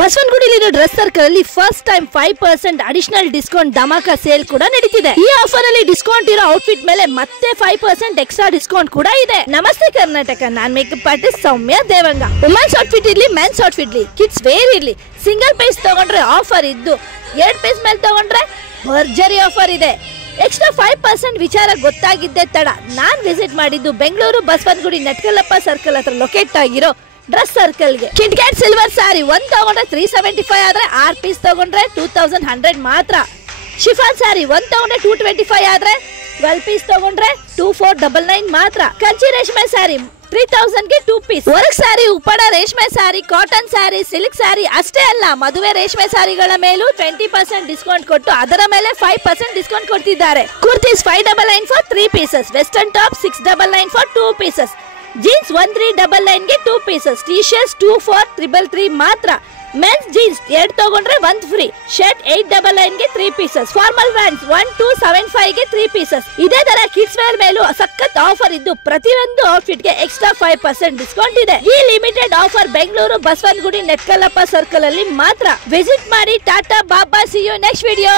ಬಸವನಗುಡಿಲಿರೋ dress circle ಅಲ್ಲಿ first time 5% additional discount dhamaka sale ಕೂಡ ನಡೀತಿದೆ. ಈ ಆಫರ್ ಅಲ್ಲಿ ಡಿಸ್ಕೌಂಟ್ ಇರೋ ಔಟ್ಫಿಟ್ ಮೇಲೆ ಮತ್ತೆ 5% ಎಕ್ಸ್ಟ್ರಾ ಡಿಸ್ಕೌಂಟ್ ಕೂಡ ಇದೆ. ನಮಸ್ತೆ ಕರ್ನಾಟಕ, ನಾನ್ ಮೇಕಪ್ ಆರ್ಟಿಸ್ಟ್ ಸೌಮ್ಯ ದೇವಂಗ. ವುಮೆನ್ಸ್ ಔಟ್ಫಿಟ್ ಇರ್ಲಿ, ಮೆನ್ಸ್ ಔಟ್ಫಿಟ್ ಇರ್ಲಿ, ಕಿಡ್ಸ್ ವೇರ್ ಇರ್ಲಿ, ಸಿಂಗಲ್ ಪೀಸ್ ತಗೊಂಡ್ರೆ ಆಫರ್ ಇದ್ದು 2 ಪೀಸ್ ಮೇಲೆ ತಗೊಂಡ್ರೆ ಭರ್ಜರಿ ಆಫರ್ ಇದೆ. ಎಕ್ಸ್ಟ್ರಾ 5% ವಿಚಾರ ಗೊತ್ತಾಗಿದ್ದೆ ತಡ ನಾನ್ ವಿಸಿಟ್ ಮಾಡಿದ್ದು ಬೆಂಗಳೂರು ಬಸವನಗುಡಿ ನೆಟ್ಕಲ್ಲಪ್ಪ ಸರ್ಕಲ್ ಹತ್ರ ಲೊಕೇಟ್ ಆಗಿರೋ ಡ್ರೆಸ್ ಸರ್ಕಲ್ ಗೆ. ಕಿಟ್ಕ್ಯಾಟ್ ಸಿಲ್ವರ್ ಸ್ಯಾರಿ 1 ತಗೊಂಡ್ರೆ 375 ಆದ್ರೆ 6 ಪೀಸ್ ತಗೊಂಡ್ರೆ 2100 ಮಾತ್ರ. ಶಿಫಾನ್ ಸ್ಯಾರಿ 1 ತಗೊಂಡ್ರೆ 225 ಆದ್ರೆ 12 ಪೀಸ್ ತಗೊಂಡ್ರೆ 2499 ಮಾತ್ರ. ಕಂಚಿ ರೇಷ್ಮೆ ಸ್ಯಾರಿ 3000 ಗೆ 2 ಪೀಸ್. ವರ್ಕ್ ಸ್ಯಾರಿ, ಉಪ್ಪಡ ರೇಷ್ಮೆ ಸ್ಯಾರಿ, ಕಾಟನ್ ಸ್ಯಾರಿ, ಸಿಲ್ಕ್ ಸ್ಯಾರಿ ಅಷ್ಟೇ ಅಲ್ಲ, ಮದುವೆ ರೇಷ್ಮೆ ಸ್ಯಾರಿಗಳ ಮೇಲೂ 20% ಡಿಸ್ಕೌಂಟ್ ಕೊಟ್ಟು ಅದರ ಮೇಲೆ 5% ಡಿಸ್ಕೌಂಟ್ ಕೊಡ್ತಿದ್ದಾರೆ. Kurtis 599 for 3 pieces, western top 699 for 2 pieces, jeans 1399 ಗೆ 2 ಪೀಸಸ್, ಟಿ ಶರ್ಟ್ಸ್ 2433 ಮಾತ್ರ. ಮೆನ್ಸ್ ಜೀನ್ಸ್ 2 ತಗೊಂಡ್ರೆ 1 ಫ್ರೀ, ಶರ್ಟ್ 899 ಗೆ 3 ಪೀಸಸ್, ಫಾರ್ಮಲ್ ಪ್ಯಾಂಟ್ಸ್ 1275 ಗೆ 3 ಪೀಸಸ್. ಇದೇ ತರ ಕಿಡ್ಸ್ ವೇರ್ ಮೇಲೂ ಸಖತ್ ಆಫರ್ ಇದ್ದು ಪ್ರತಿಯೊಂದು ಔಟ್ಫಿಟ್ ಗೆ ಎಕ್ಸ್ಟ್ರಾ 5% ಡಿಸ್ಕೌಂಟ್ ಇದೆ. ಈ limited offer Bengaluru Basavanagudi Netkallappa circle ಅಲ್ಲಿ ಮಾತ್ರ. ವಿಸಿಟ್ ಮಾಡಿ. ಟಾಟಾ ಬಾಬಾ, ಸಿ ಯು ನೆಕ್ಸ್ಟ್ ವಿಡಿಯೋ.